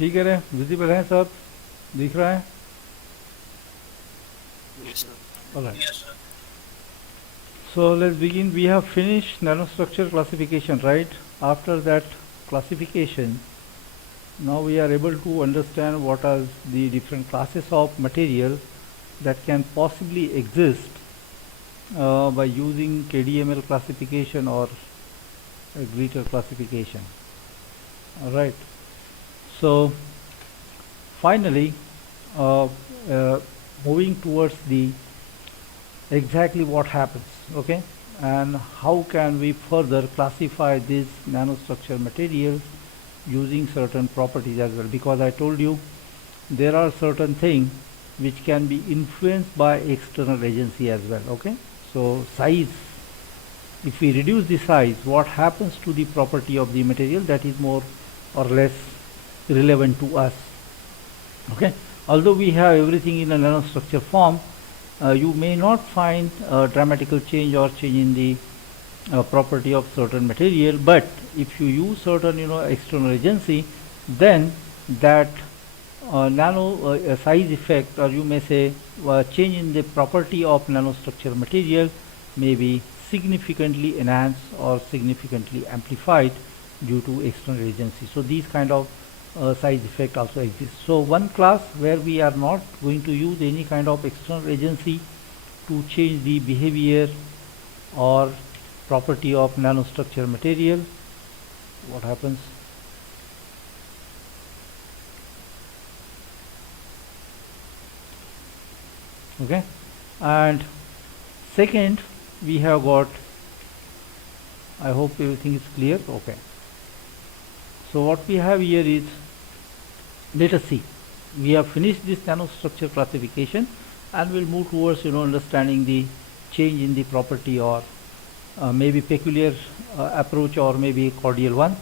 ठीक है रे, विजिबल है सब, दिख रहा है. Yes, sir. Alright. So let's begin. We have finished nanostructure classification, right? After that classification, now we are able to understand what are the different classes of material that can possibly exist by using KDML classification or Greeter classification. Alright. So finally, uh, uh, moving towards the exactly what happens, okay, and how can we further classify these nanostructure materials using certain properties as well, because I told you there are certain things which can be influenced by external agency as well, okay. So size, if we reduce the size, what happens to the property of the material, that is more or less relevant to us, okay. Although we have everything in a nanostructure form, you may not find a dramatical change or change in the property of certain material, but if you use certain external agency, then that nano size effect, or you may say change in the property of nanostructure material, may be significantly enhanced or significantly amplified due to external agency. So these kind of size effect also exists. So one class where we are not going to use any kind of external agency to change the behavior or property of nanostructure material. What happens? Okay, and second we have got, I hope everything is clear. Okay, so what we have here is, let us see, we have finished this nanostructure classification and we'll move towards understanding the change in the property, or maybe peculiar approach, or maybe cordial one,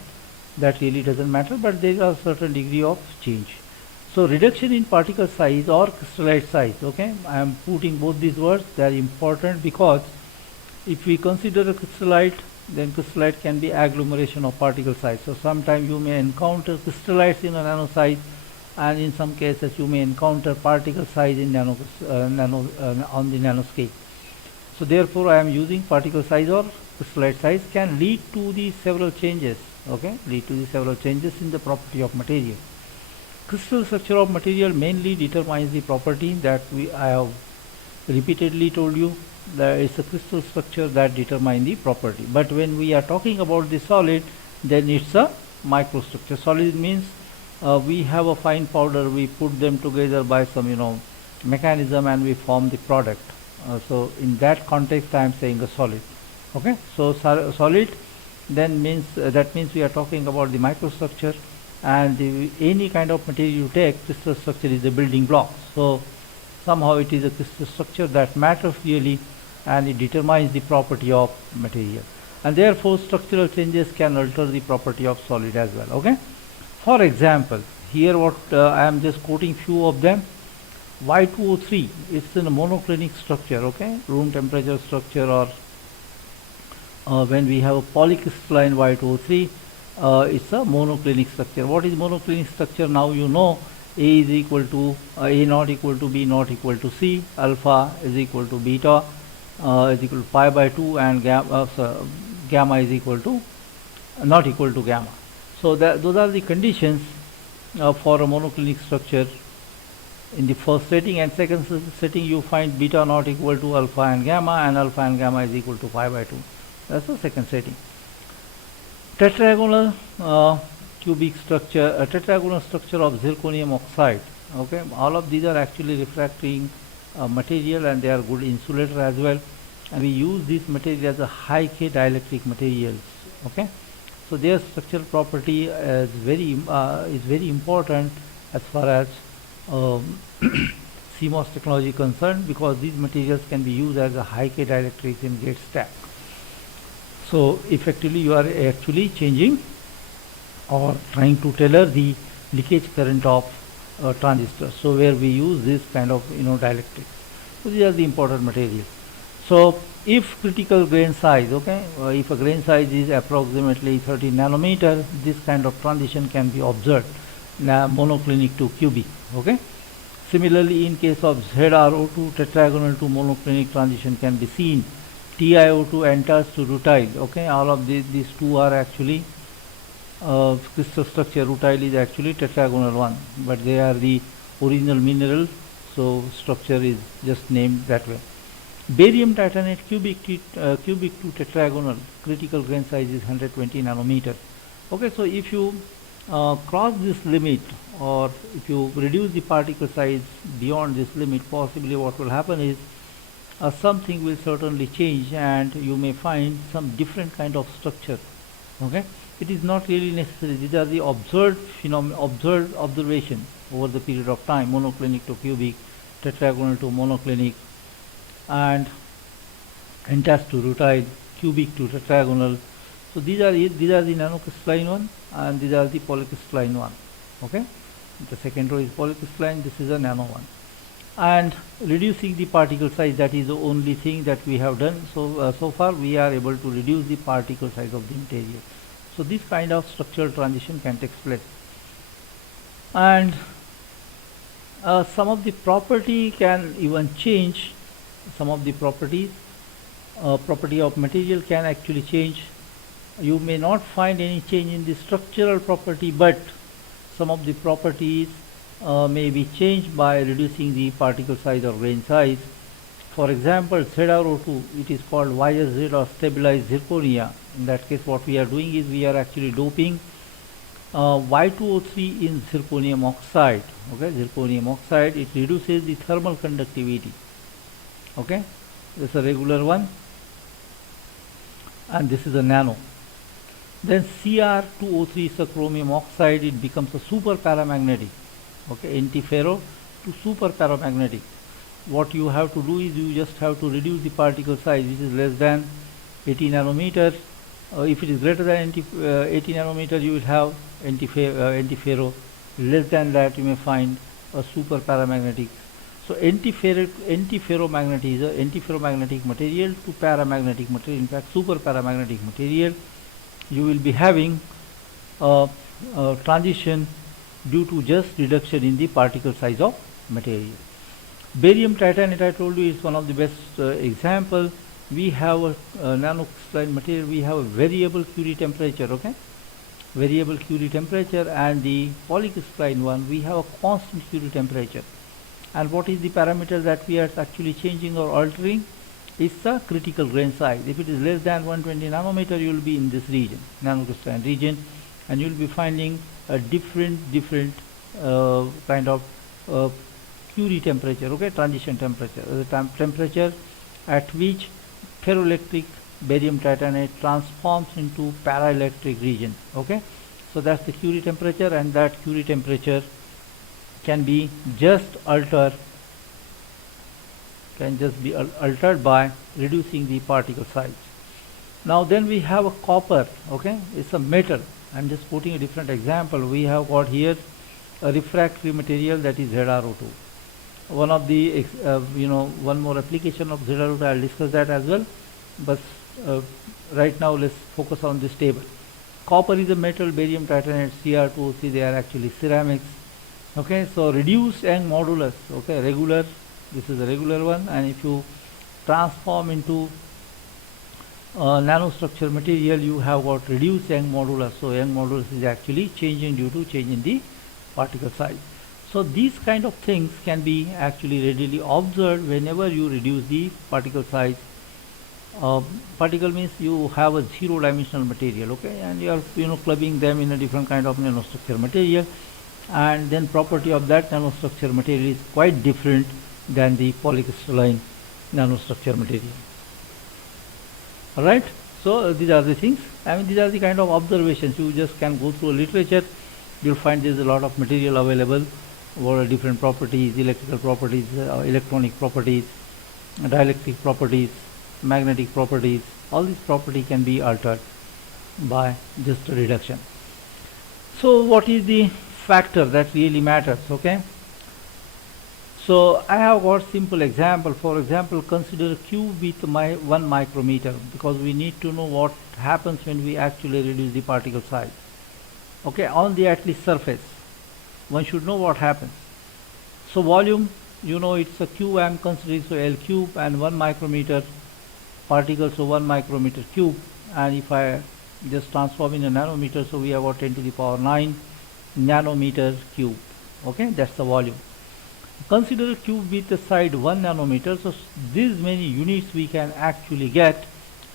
that really doesn't matter, but there is a certain degree of change. So reduction in particle size or crystallite size, okay, I am putting both these words, they are important, because if we consider a crystallite, then crystallite can be agglomeration of particle size. So sometimes you may encounter crystallites in a nano size, and in some cases you may encounter particle size in on the nanoscale. So therefore I am using particle size or crystallite size can lead to the several changes, okay, lead to the several changes in the property of material. Crystal structure of material mainly determines the property that I have repeatedly told you, that it's a crystal structure that determines the property. But when we are talking about the solid, then it's a microstructure. Solid means we have a fine powder, we put them together by some mechanism and we form the product. So in that context I am saying a solid, okay. So solid then means that means we are talking about the microstructure, and any kind of material you take, crystal structure is the building block. So somehow it is a crystal structure that matters really, and it determines the property of material, and therefore structural changes can alter the property of solid as well, okay. For example, here what I am just quoting few of them. Y2O3, it's in a monoclinic structure, okay, room temperature structure, or when we have a polycrystalline Y2O3, it's a monoclinic structure. What is monoclinic structure? Now you know A is equal to A not equal to B not equal to C, alpha is equal to beta is equal to pi by 2, and gamma is equal to not equal to gamma. So those are the conditions for a monoclinic structure in the first setting, and second setting you find beta not equal to alpha and gamma is equal to pi by 2. That's the second setting. Tetragonal cubic structure, tetragonal structure of zirconium oxide, okay, all of these are actually refracting material, and they are good insulator as well, and we use this material as a high K dielectric materials, okay. So their structural property is very important as far as CMOS technology concerned, because these materials can be used as a high K dielectrics in gate stack. So effectively you are actually changing or trying to tailor the leakage current of transistors. So where we use this kind of dielectrics. So these are the important materials. So if critical grain size, okay, if a grain size is approximately 30 nanometer, this kind of transition can be observed. monoclinic to cubic. Okay. Similarly, in case of ZrO2, tetragonal to monoclinic transition can be seen. TiO2 enters to rutile. Okay, all of these two are actually crystal structure. Rutile is actually tetragonal one, but they are the original minerals, so structure is just named that way. Barium titanate cubic to tetragonal, critical grain size is 120 nanometer. Okay, so if you cross this limit, or if you reduce the particle size beyond this limit, possibly what will happen is something will certainly change, and you may find some different kind of structure. Okay, it is not really necessary. These are the observed phenomena, observed observation over the period of time: monoclinic to cubic, tetragonal to monoclinic, and enters to rutile, cubic to tetragonal. So these are the nanocrystalline one, and these are the polycrystalline one. Okay, the second row is polycrystalline, this is a nano one. And reducing the particle size, that is the only thing that we have done. So so far we are able to reduce the particle size of the material. So this kind of structural transition can take place. And some of the property can even change. Some of the property of material can actually change. You may not find any change in the structural property, but some of the properties may be changed by reducing the particle size or grain size. For example, ZrO2, it is called YSZ or stabilized zirconia. In that case, what we are doing is we are actually doping Y2O3 in zirconium oxide. Okay, zirconium oxide, it reduces the thermal conductivity. Okay, this is a regular one, and this is a nano. Then Cr2O3 is a chromium oxide, it becomes a super paramagnetic. Okay, antiferro to super paramagnetic. What you have to do is you just have to reduce the particle size, which is less than 80 nanometer. If it is greater than 80 nanometer, you will have antiferro. Less than that, you may find a super paramagnetic. So antiferromagnetic is an antiferromagnetic material to paramagnetic material. In fact, super paramagnetic material. You will be having a transition due to just reduction in the particle size of material. Barium titanate, I told you, is one of the best example. We have a nanocrystalline material, we have a variable Curie temperature. Okay, variable Curie temperature. And the polycrystalline one, we have a constant Curie temperature. And what is the parameter that we are actually changing or altering? It's a critical grain size. If it is less than 120 nanometer, you will be in this region, nanocrystalline region, and you will be finding a different kind of Curie temperature. Okay, transition temperature, the temperature at which ferroelectric barium titanate transforms into paraelectric region. Okay, so that's the Curie temperature, and that Curie temperature can be just altered, by reducing the particle size. Now then we have a copper. Okay, it's a metal. I'm just putting a different example. We have got here a refractory material, that is ZrO2. One of the one more application of ZrO2, I'll discuss that as well, but right now let's focus on this table. Copper is a metal, barium titanate, Cr2O3, they are actually ceramics. Okay, so reduced Young modulus. Okay, regular, this is a regular one, and if you transform into nanostructure material, you have got reduced Young modulus. So Young modulus is actually changing due to change in the particle size. So these kind of things can be actually readily observed whenever you reduce the particle size. Particle means you have a zero-dimensional material. Okay, and you are clubbing them in a different kind of nanostructure material, and then property of that nanostructure material is quite different than the polycrystalline nanostructure material. Alright, so these are the things. I mean, these are the kind of observations. You just can go through a literature, you'll find there's a lot of material available, what are different properties, electrical properties, electronic properties, dielectric properties, magnetic properties. All these properties can be altered by just a reduction. So what is the factor that really matters? Okay, so I have got simple example. For example, consider Q with 1 micrometer, because we need to know what happens when we actually reduce the particle size. Okay, on the at least surface. one should know what happens. So volume, you know, it's a cube I am considering, so L cube and 1 micrometer particle, so 1 micrometer cube, and if I just transform in a nanometer, so we have got 10 to the power 9 nanometer cube. Okay, that's the volume. Consider a cube with a side 1 nanometer, so these many units we can actually get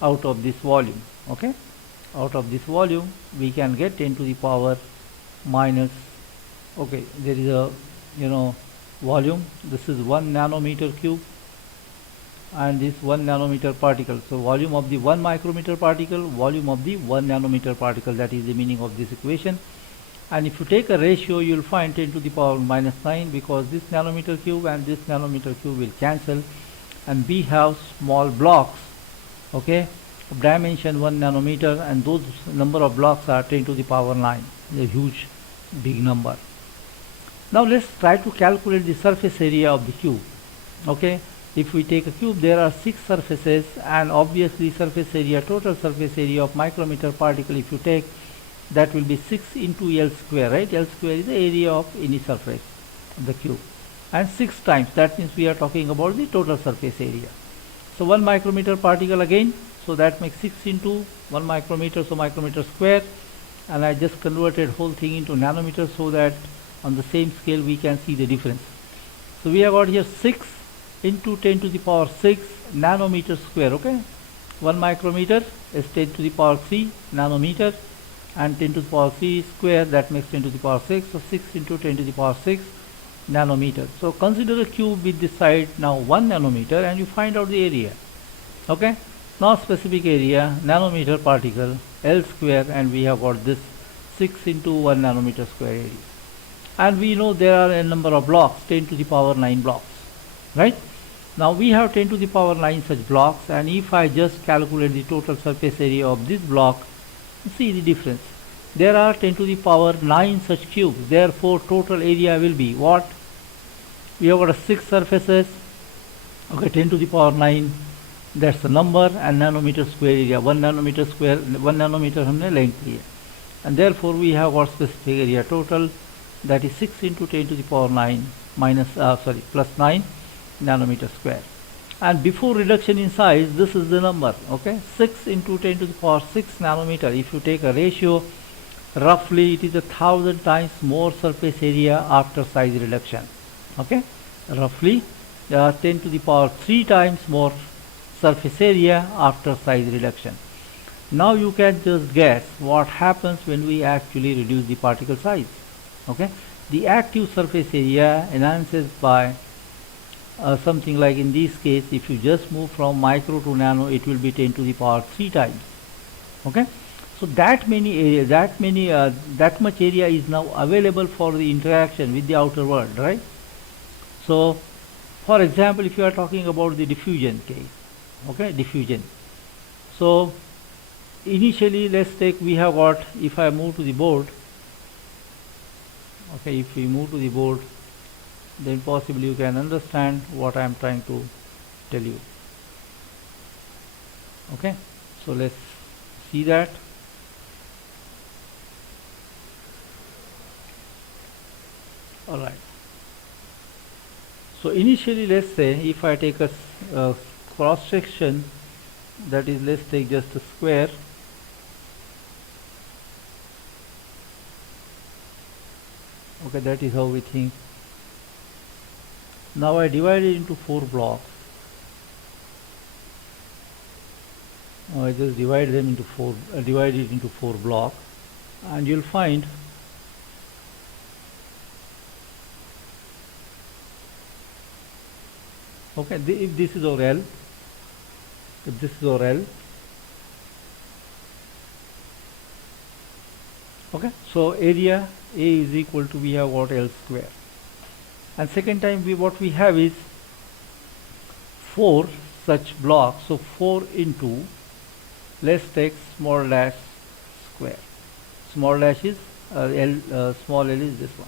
out of this volume. Okay, out of this volume we can get 10 to the power minus, okay, there is a, you know, volume, this is 1 nanometer cube and this 1 nanometer particle. So volume of the 1 micrometer particle, volume of the 1 nanometer particle, that is the meaning of this equation. And if you take a ratio, you will find 10 to the power minus 9, because this nanometer cube and this nanometer cube will cancel, and we have small blocks, okay, of dimension 1 nanometer, and those number of blocks are 10 to the power 9, a huge big number. Now let's try to calculate the surface area of the cube. Okay, if we take a cube, there are 6 surfaces, and obviously surface area, total surface area of micrometer particle, if you take, that will be 6 into L square, right? L square is the area of any surface of the cube, and 6 times, that means we are talking about the total surface area. So 1 micrometer particle again, so that makes 6 into 1 micrometer, so micrometer square, and I just converted whole thing into nanometers so that on the same scale we can see the difference. So we have got here 6 into 10 to the power 6 nanometer square. Okay, 1 micrometer is 10 to the power 3 nanometer, and 10 to the power 3 square, that makes 10 to the power 6, so 6 into 10 to the power 6 nanometer. So consider a cube with this side now 1 nanometer, and you find out the area. Okay, now specific area, nanometer particle, L square, and we have got this 6 into 1 nanometer square area. And we know there are a number of blocks, 10 to the power 9 blocks, right? Now we have 10 to the power 9 such blocks, and if I just calculate the total surface area of this block, see the difference. There are 10 to the power 9 such cubes, therefore total area will be what? We have got 6 surfaces, okay, 10 to the power 9, that's the number, and nanometer square area, 1 nanometer square, 1 nanometer हमने length लिया, and therefore we have got specific area total, that is 6 into 10 to the power 9 minus plus 9 nanometer square. And before reduction in size, this is the number, okay, 6 into 10 to the power 6 nanometer. If you take a ratio, roughly it is 1,000 times more surface area after size reduction. Okay, roughly 10 to the power 3 times more surface area after size reduction. Now you can just guess what happens when we actually reduce the particle size. Okay, the active surface area enhances by something like, in this case, if you just move from micro to nano, it will be 10 to the power 3 times. Okay, so that many area, that much area is now available for the interaction with the outer world, right? So for example, if you are talking about the diffusion case, okay, diffusion, so initially let's take, we have got, if I move to the board, okay, if we move to the board, then possibly you can understand what I am trying to tell you. Okay, so let's see that. Alright, so initially let's say if I take a cross section, that is, let's take just a square. Okay, that is how we think. Now I divide it into 4 blocks. I just divide them into 4, divide it into 4 blocks, and you'll find okay, if this is our L, if this is our L, okay, so area A is equal to, we have got L square, and second time what we have is 4 such blocks, so 4 into, let's take small dash square, small dash is L, small L is this one.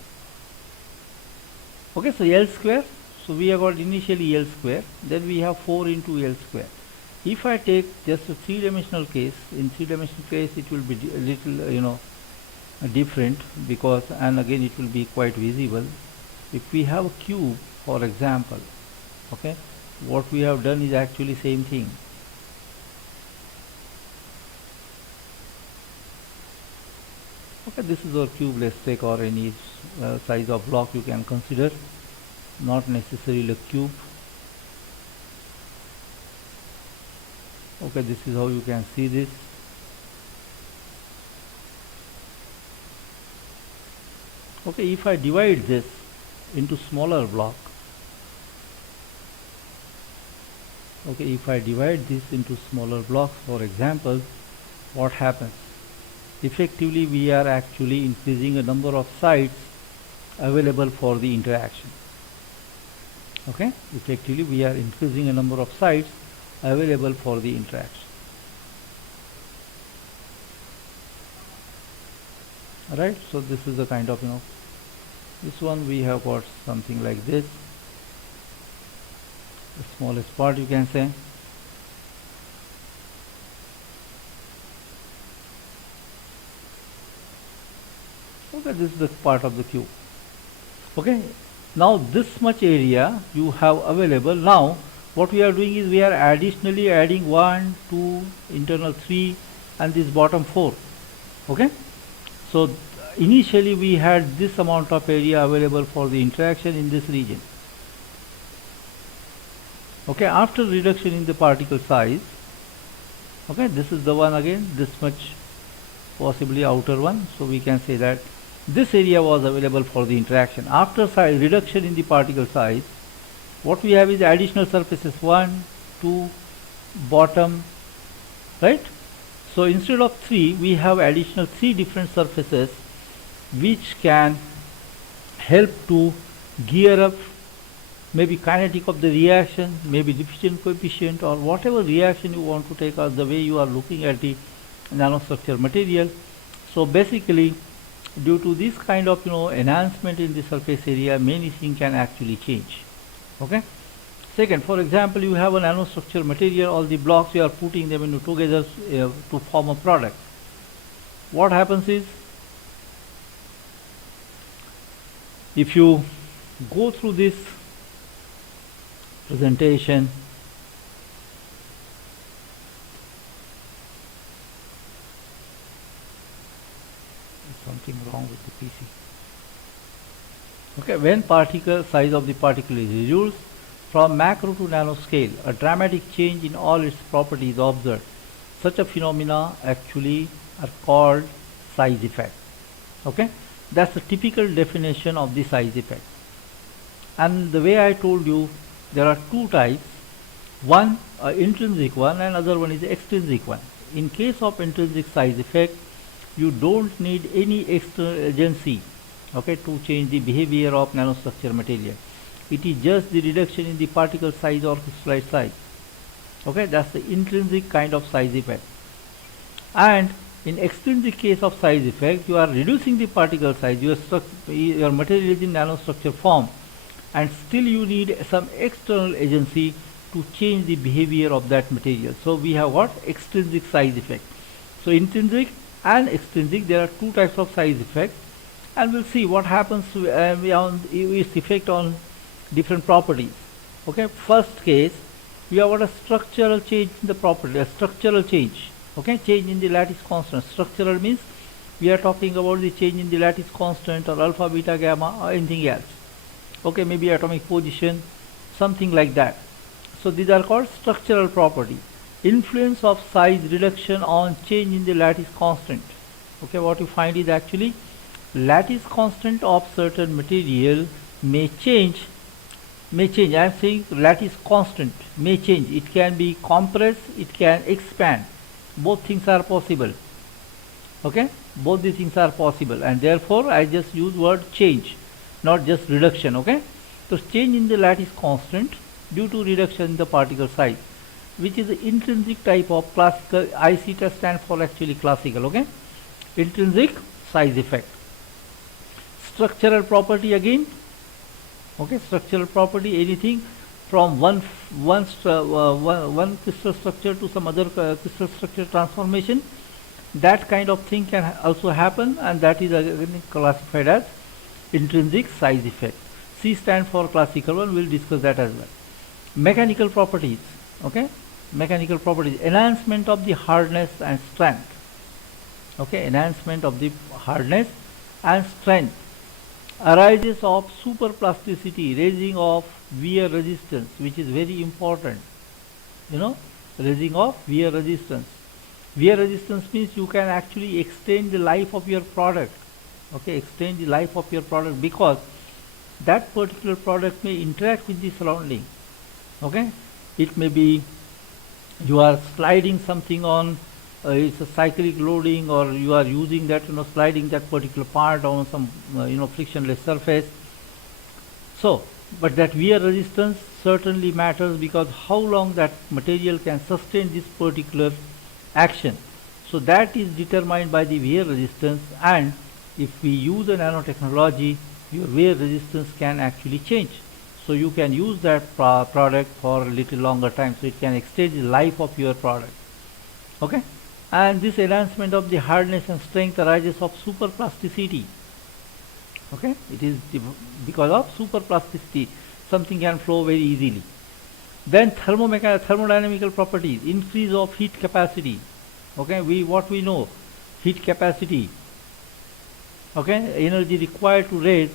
Okay, so L square, so we have got initially L square, then we have 4 into L square. If I take just a 3-dimensional case, in 3-dimensional case it will be a little, different, because, and again it will be quite visible. If we have a cube, for example, okay, what we have done is actually same thing. Okay, this is our cube. Let's take, or any size of block you can consider, not necessarily a cube. Okay, this is how you can see this. Okay, if I divide this into smaller block, okay, if I divide this into smaller blocks, for example, what happens? Effectively, we are actually increasing the number of sites available for the interaction. Okay, effectively we are increasing the number of sites available for the interaction. Alright, so this is the kind of, this one we have got something like this, the smallest part you can say. Okay, this is the part of the cube. Okay, now this much area you have available. Now what we are doing is we are additionally adding 1, 2, internal 3 and this bottom 4. Okay, so initially we had this amount of area available for the interaction in this region. Okay, after reduction in the particle size, okay, this is the one again, this much, possibly outer one, so we can say that this area was available for the interaction. After reduction in the particle size, what we have is additional surfaces 1, 2, bottom, right? So instead of 3, we have additional 3 different surfaces which can help to gear up maybe kinetic of the reaction, maybe diffusion coefficient, or whatever reaction you want to take out the way you are looking at the nanostructure material. So basically, due to this kind of enhancement in the surface area, many things can actually change. Okay. Second, for example, you have a nanostructure material, all the blocks you are putting them into together to form a product. What happens is, if you go through this presentation, something wrong with the PC. Okay, when particle size of the particle is reduced from macro to nanoscale, a dramatic change in all its properties observed. Such a phenomena actually are called size effect. Okay, that's the typical definition of the size effect. And the way I told you, there are two types. One, intrinsic one, and other one is extrinsic one. In case of intrinsic size effect, you don't need any external agency, okay, to change the behavior of nanostructure material. It is just the reduction in the particle size or crystallite size. Okay, that's the intrinsic kind of size effect. And in extrinsic case of size effect, you are reducing the particle size, your material is in nanostructure form, and still you need some external agency to change the behavior of that material. So we have what? Extrinsic size effect. So intrinsic and extrinsic, there are two types of size effect, and we'll see what happens on its effect on different properties. Okay, first case, we have got a structural change in the property, a structural change. Okay, change in the lattice constant. Structural means we are talking about the change in the lattice constant or alpha, beta, gamma, or anything else. Okay, maybe atomic position, something like that. So these are called structural property. Influence of size reduction on change in the lattice constant. Okay, what you find is actually lattice constant of certain material may change. I am saying lattice constant may change. It can be compressed, it can expand. Both things are possible. Okay, both these things are possible, and therefore I just use word change, not just reduction. Okay, so change in the lattice constant due to reduction in the particle size, which is the intrinsic type of classical. IC stands for actually classical. Okay, intrinsic size effect. Structural property again. Okay, structural property, anything from one crystal structure to some other crystal structure transformation, That kind of thing can also happen, and that is again classified as intrinsic size effect. C stand for classical one, we'll discuss that as well. Mechanical properties, okay? Mechanical properties, enhancement of the hardness and strength, okay? Enhancement of the hardness and strength arises of superplasticity, raising of wear resistance, which is very important, you know, raising of wear resistance. Wear resistance means you can actually extend the life of your product, okay? Extend the life of your product, because that particular product may interact with the surrounding, okay? It may be you are sliding something on, it's a cyclic loading, or you are using that, sliding that particular part on some frictionless surface. So but that wear resistance certainly matters, because how long that material can sustain this particular action. So that is determined by the wear resistance, and if we use a nanotechnology, your wear resistance can actually change. So you can use that product for a little longer time, so it can extend the life of your product, okay? And this enhancement of the hardness and strength arises of superplasticity, okay? It is because of superplasticity, something can flow very easily. Then thermodynamical properties, increase of heat capacity, okay? What we know, heat capacity, okay? Energy required to raise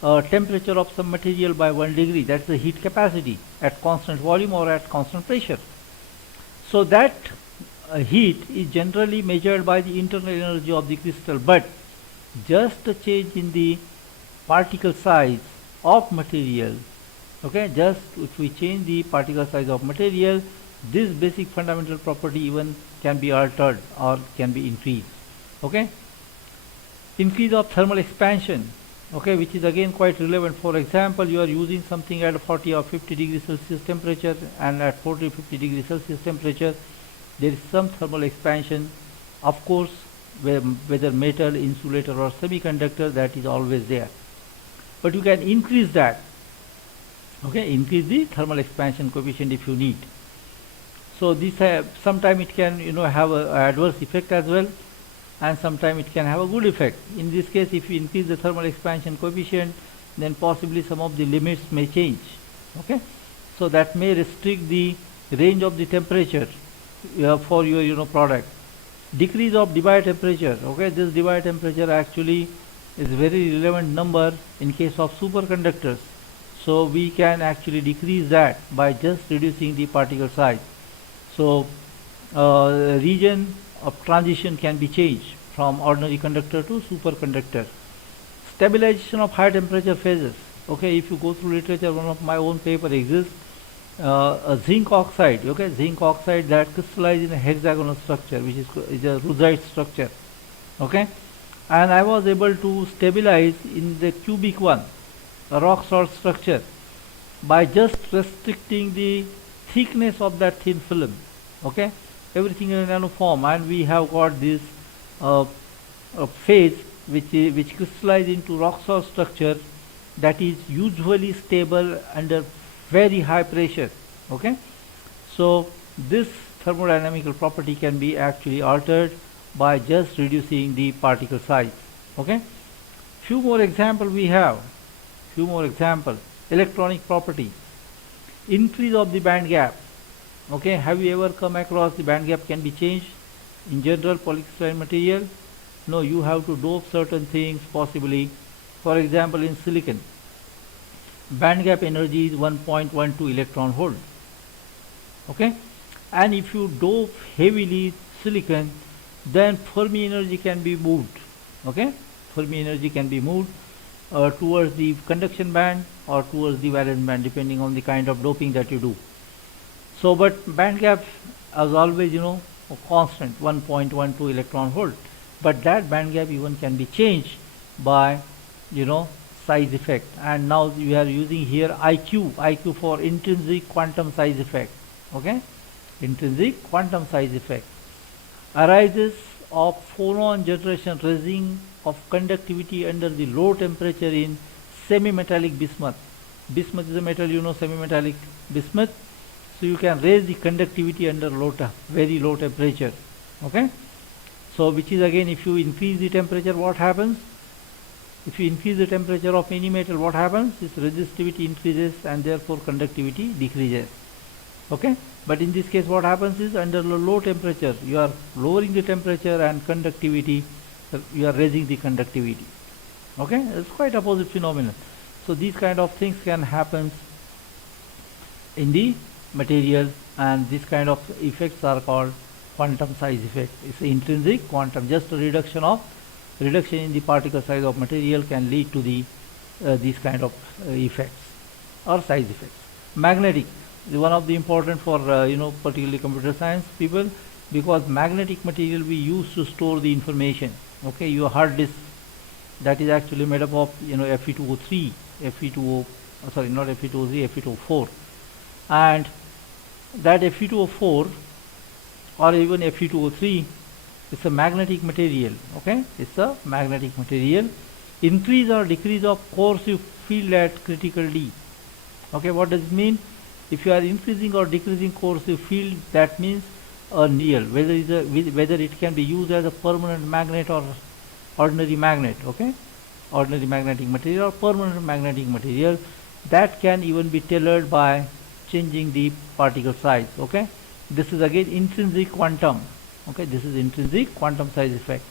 temperature of some material by 1 degree, that's the heat capacity at constant volume or at constant pressure. So that heat is generally measured by the internal energy of the crystal, but just a change in the particle size of material, okay, just if we change the particle size of material, this basic fundamental property even can be altered or can be increased, okay? Increase of thermal expansion, okay, which is again quite relevant. For example, you are using something at 40 or 50 degrees Celsius temperature, and at 40 or 50 degrees Celsius temperature there is some thermal expansion, of course, whether metal, insulator or semiconductor, that is always there, but you can increase that, okay, increase the thermal expansion coefficient if you need. So this sometime it can have an adverse effect as well, and sometime it can have a good effect. In this case, if you increase the thermal expansion coefficient, then possibly some of the limits may change, okay? So that may restrict the range of the temperature for your product. Decrease of Debye temperature, okay? This Debye temperature actually is very relevant number in case of superconductors. So we can actually decrease that by just reducing the particle size. So region of transition can be changed from ordinary conductor to superconductor. Stabilization of high temperature phases, okay? If you go through literature, one of my own paper exists, a zinc oxide, okay, zinc oxide that crystallizes in a hexagonal structure, which is a Roosite structure, okay? And I was able to stabilize in the cubic one, a rock salt structure, by just restricting the thickness of that thin film, okay? Everything in a nano form, and we have got this phase which crystallize into rock salt structure that is usually stable under very high pressure, okay? So this thermodynamical property can be actually altered by just reducing the particle size, okay? Few more example we have, electronic property, increase of the band gap, okay? Have you ever come across the band gap can be changed in general polycrystalline material? No, you have to dope certain things possibly. For example, in silicon, band gap energy is 1.12 electron volt, okay? And if you dope heavily silicon, then Fermi energy can be moved, okay? Fermi energy can be moved towards the conduction band or towards the valence band, depending on the kind of doping that you do. So but band gap as always a constant 1.12 electron volt, but that band gap even can be changed by size effect. And now we are using here IQ for intrinsic quantum size effect, okay? Intrinsic quantum size effect arises of phonon generation, raising of conductivity under the low temperature in semi-metallic bismuth. Bismuth is a metal, semi-metallic bismuth. So you can raise the conductivity under very low temperature, okay? So which is again, if you increase the temperature, what happens? If you increase the temperature of any metal, what happens? Its resistivity increases and therefore conductivity decreases. Okay, but in this case what happens is, under low temperature you are lowering the temperature and conductivity, you are raising the conductivity. Okay, it's quite opposite phenomenon. So these kind of things can happen in the material, and this kind of effects are called quantum size effect. It's intrinsic quantum, just a reduction in the particle size of material can lead to the these kind of effects or size effects. Magnetic is one of the important for particularly computer science people, because magnetic material we use to store the information. Okay, your hard disk, that is actually made up of Fe2O3, sorry, not Fe2O3, Fe2O4, and that Fe2O4 or even Fe2O3 is a magnetic material. Okay, it's a magnetic material. Increase or decrease of coercive field at critical D. Okay, what does it mean? If you are increasing or decreasing coercive field, that means a needle, whether it can be used as a permanent magnet or ordinary magnet. Okay, ordinary magnetic material or permanent magnetic material, that can even be tailored by changing the particle size. Okay, this is again intrinsic quantum. Okay, this is intrinsic quantum size effect.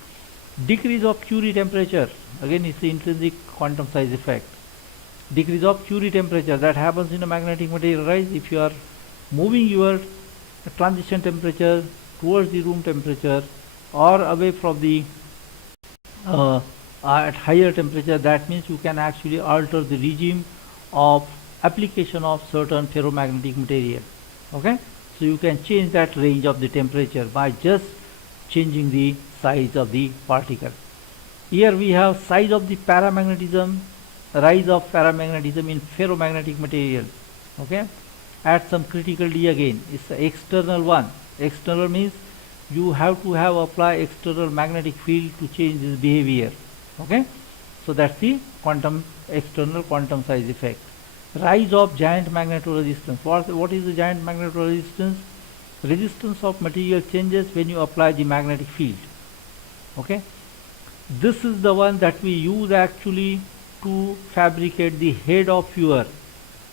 Decrease of Curie temperature, again it's the intrinsic quantum size effect. Decrease of Curie temperature, that happens in a magnetic material, right? If you are moving your transition temperature towards the room temperature or away from the at higher temperature, that means you can actually alter the regime of application of certain ferromagnetic material. Okay, so you can change that range of the temperature by just changing the size of the particle. Here we have size of the paramagnetism, rise of paramagnetism in ferromagnetic materials. Okay, at some critical D, again it's the external one. External means you have to have apply external magnetic field to change this behavior. Okay, so that's the external quantum size effect. Rise of giant magnetoresistance. What is the giant magnetoresistance? Resistance of material changes when you apply the magnetic field. Okay, this is the one that we use actually to fabricate the head of your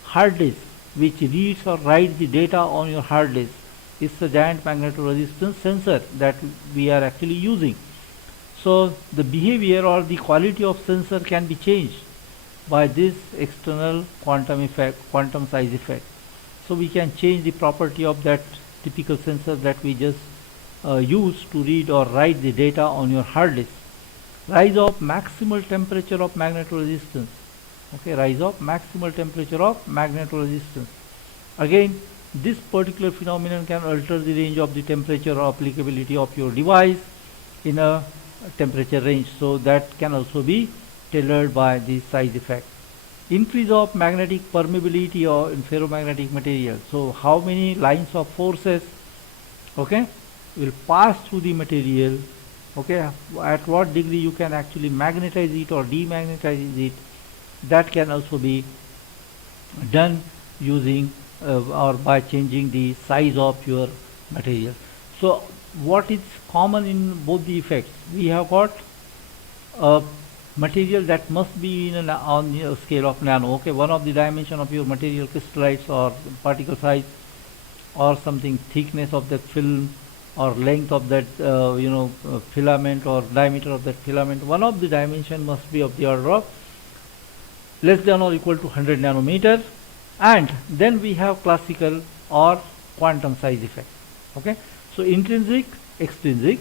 hard disk, which reads or writes the data on your hard disk. It's a giant magnetoresistance sensor that we are actually using. So the behavior or the quality of sensor can be changed by this external quantum size effect. So we can change the property of that typical sensor that we just use to read or write the data on your hard disk. Rise of maximal temperature of magnetoresistance. Okay, rise of maximal temperature of magnetoresistance. Again, this particular phenomenon can alter the range of the temperature or applicability of your device in a temperature range. So that can also be tailored by the size effect. Increase of magnetic permeability or in ferromagnetic material. So how many lines of forces, okay, will pass through the material. Okay, at what degree you can actually magnetize it or demagnetize it, that can also be done using or by changing the size of your material. So what is common in both the effects? We have got a material that must be in on a scale of nano. Okay, one of the dimension of your material crystallites or particle size or something, thickness of that film or length of that filament or diameter of that filament, one of the dimension must be of the order of less than or equal to 100 nanometer. And then we have classical or quantum size effect. Okay, so intrinsic, extrinsic,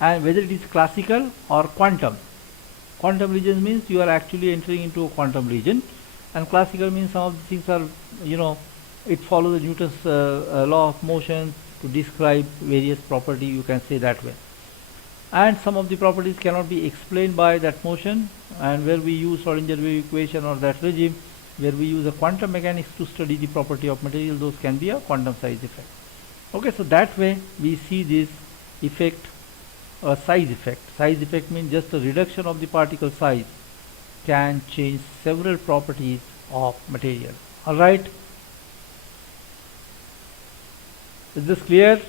and whether it is classical or quantum. Quantum region means you are actually entering into a quantum region, and classical means some of the things are, it follows the Newton's law of motion to describe various property, you can say that way. And some of the properties cannot be explained by that motion, and where we use Schrodinger wave equation or that regime, where we use a quantum mechanics to study the property of material, those can be a quantum size effect. Okay, so that way we see this effect, size effect. Size effect means just a reduction of the particle size can change several properties of material. Alright, is this clear?